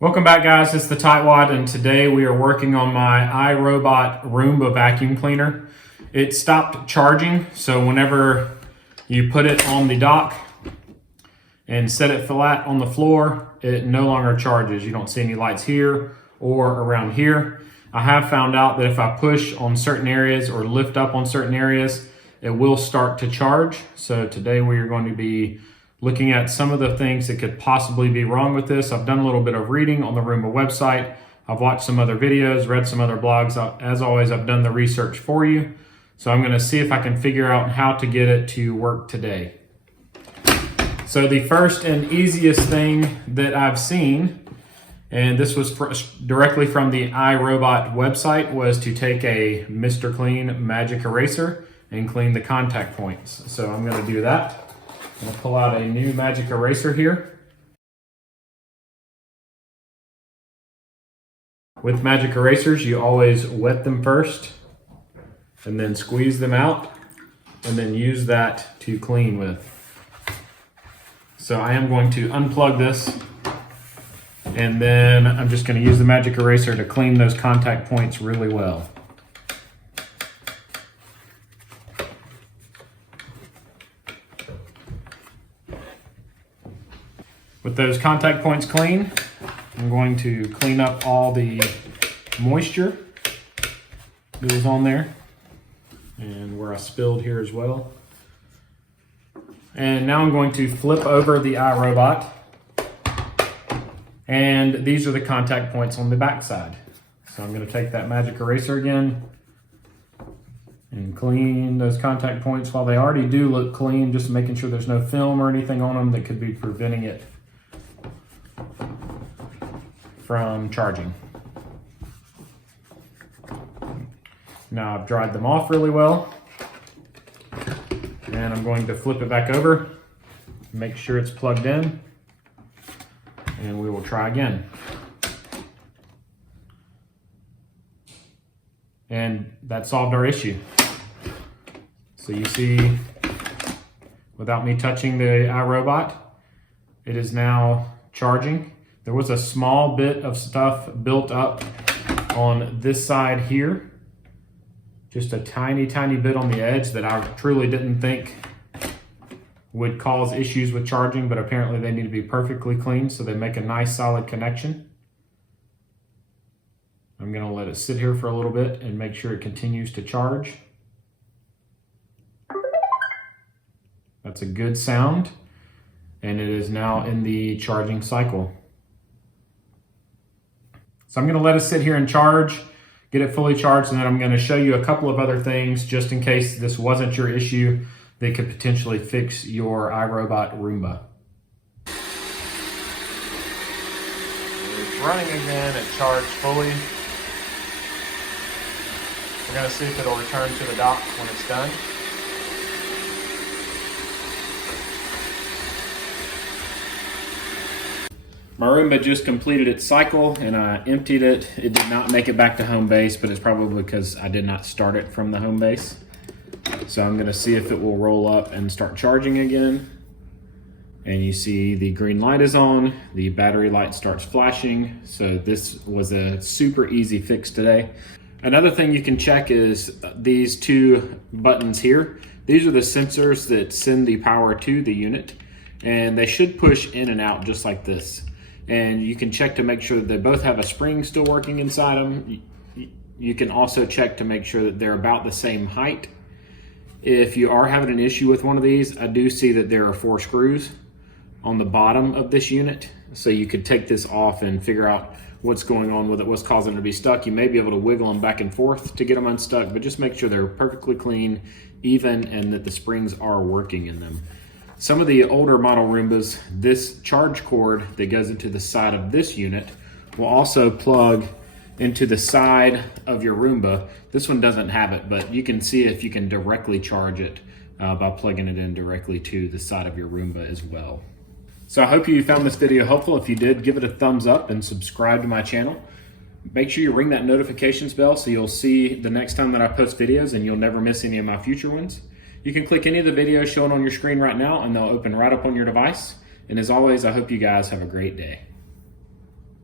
Welcome back, guys. It's the TightWad, and today we are working on my iRobot Roomba vacuum cleaner. It stopped charging, so whenever you put it on the dock and set it flat on the floor, it no longer charges. You don't see any lights here or around here. I have found out that if I push on certain areas or lift up on certain areas, it will start to charge. So today we are going to be looking at some of the things that could possibly be wrong with this. I've done a little bit of reading on the Roomba website. I've watched some other videos, read some other blogs. As always, I've done the research for you. So I'm gonna see if I can figure out how to get it to work today. So the first and easiest thing that I've seen, and this was directly from the iRobot website, was to take a Mr. Clean magic eraser and clean the contact points. So I'm gonna do that. I'm gonna pull out a new magic eraser here. With magic erasers, you always wet them first and then squeeze them out and then use that to clean with. So I am going to unplug this and then I'm just gonna use the magic eraser to clean those contact points really well. With those contact points clean, I'm going to clean up all the moisture that was on there and where I spilled here as well. And now I'm going to flip over the iRobot, and these are the contact points on the back side. So I'm going to take that magic eraser again and clean those contact points. While they already do look clean, just making sure there's no film or anything on them that could be preventing it from charging. Now I've dried them off really well, and I'm going to flip it back over, make sure it's plugged in, and we will try again. And that solved our issue. So you see, without me touching the iRobot, it is now charging. There was a small bit of stuff built up on this side here. Just a tiny, tiny bit on the edge that I truly didn't think would cause issues with charging, but apparently they need to be perfectly clean so they make a nice solid connection. I'm gonna let it sit here for a little bit and make sure it continues to charge. That's a good sound, and it is now in the charging cycle. So I'm gonna let it sit here and charge, get it fully charged, and then I'm gonna show you a couple of other things just in case this wasn't your issue that could potentially fix your iRobot Roomba. It's running again, it charged fully. We're gonna see if it'll return to the dock when it's done. My Roomba just completed its cycle and I emptied it. It did not make it back to home base, but it's probably because I did not start it from the home base. So I'm gonna see if it will roll up and start charging again. And you see the green light is on, the battery light starts flashing. So this was a super easy fix today. Another thing you can check is these two buttons here. These are the sensors that send the power to the unit, and they should push in and out just like this. And you can check to make sure that they both have a spring still working inside them. You can also check to make sure that they're about the same height. If you are having an issue with one of these, I do see that there are 4 screws on the bottom of this unit. So you could take this off and figure out what's going on with it, what's causing it to be stuck. You may be able to wiggle them back and forth to get them unstuck, but just make sure they're perfectly clean, even, and that the springs are working in them. Some of the older model Roombas, this charge cord that goes into the side of this unit will also plug into the side of your Roomba. This one doesn't have it, but you can see if you can directly charge it by plugging it in directly to the side of your Roomba as well. So I hope you found this video helpful. If you did, give it a thumbs up and subscribe to my channel. Make sure you ring that notifications bell so you'll see the next time that I post videos and you'll never miss any of my future ones. You can click any of the videos shown on your screen right now and they'll open right up on your device. And as always, I hope you guys have a great day.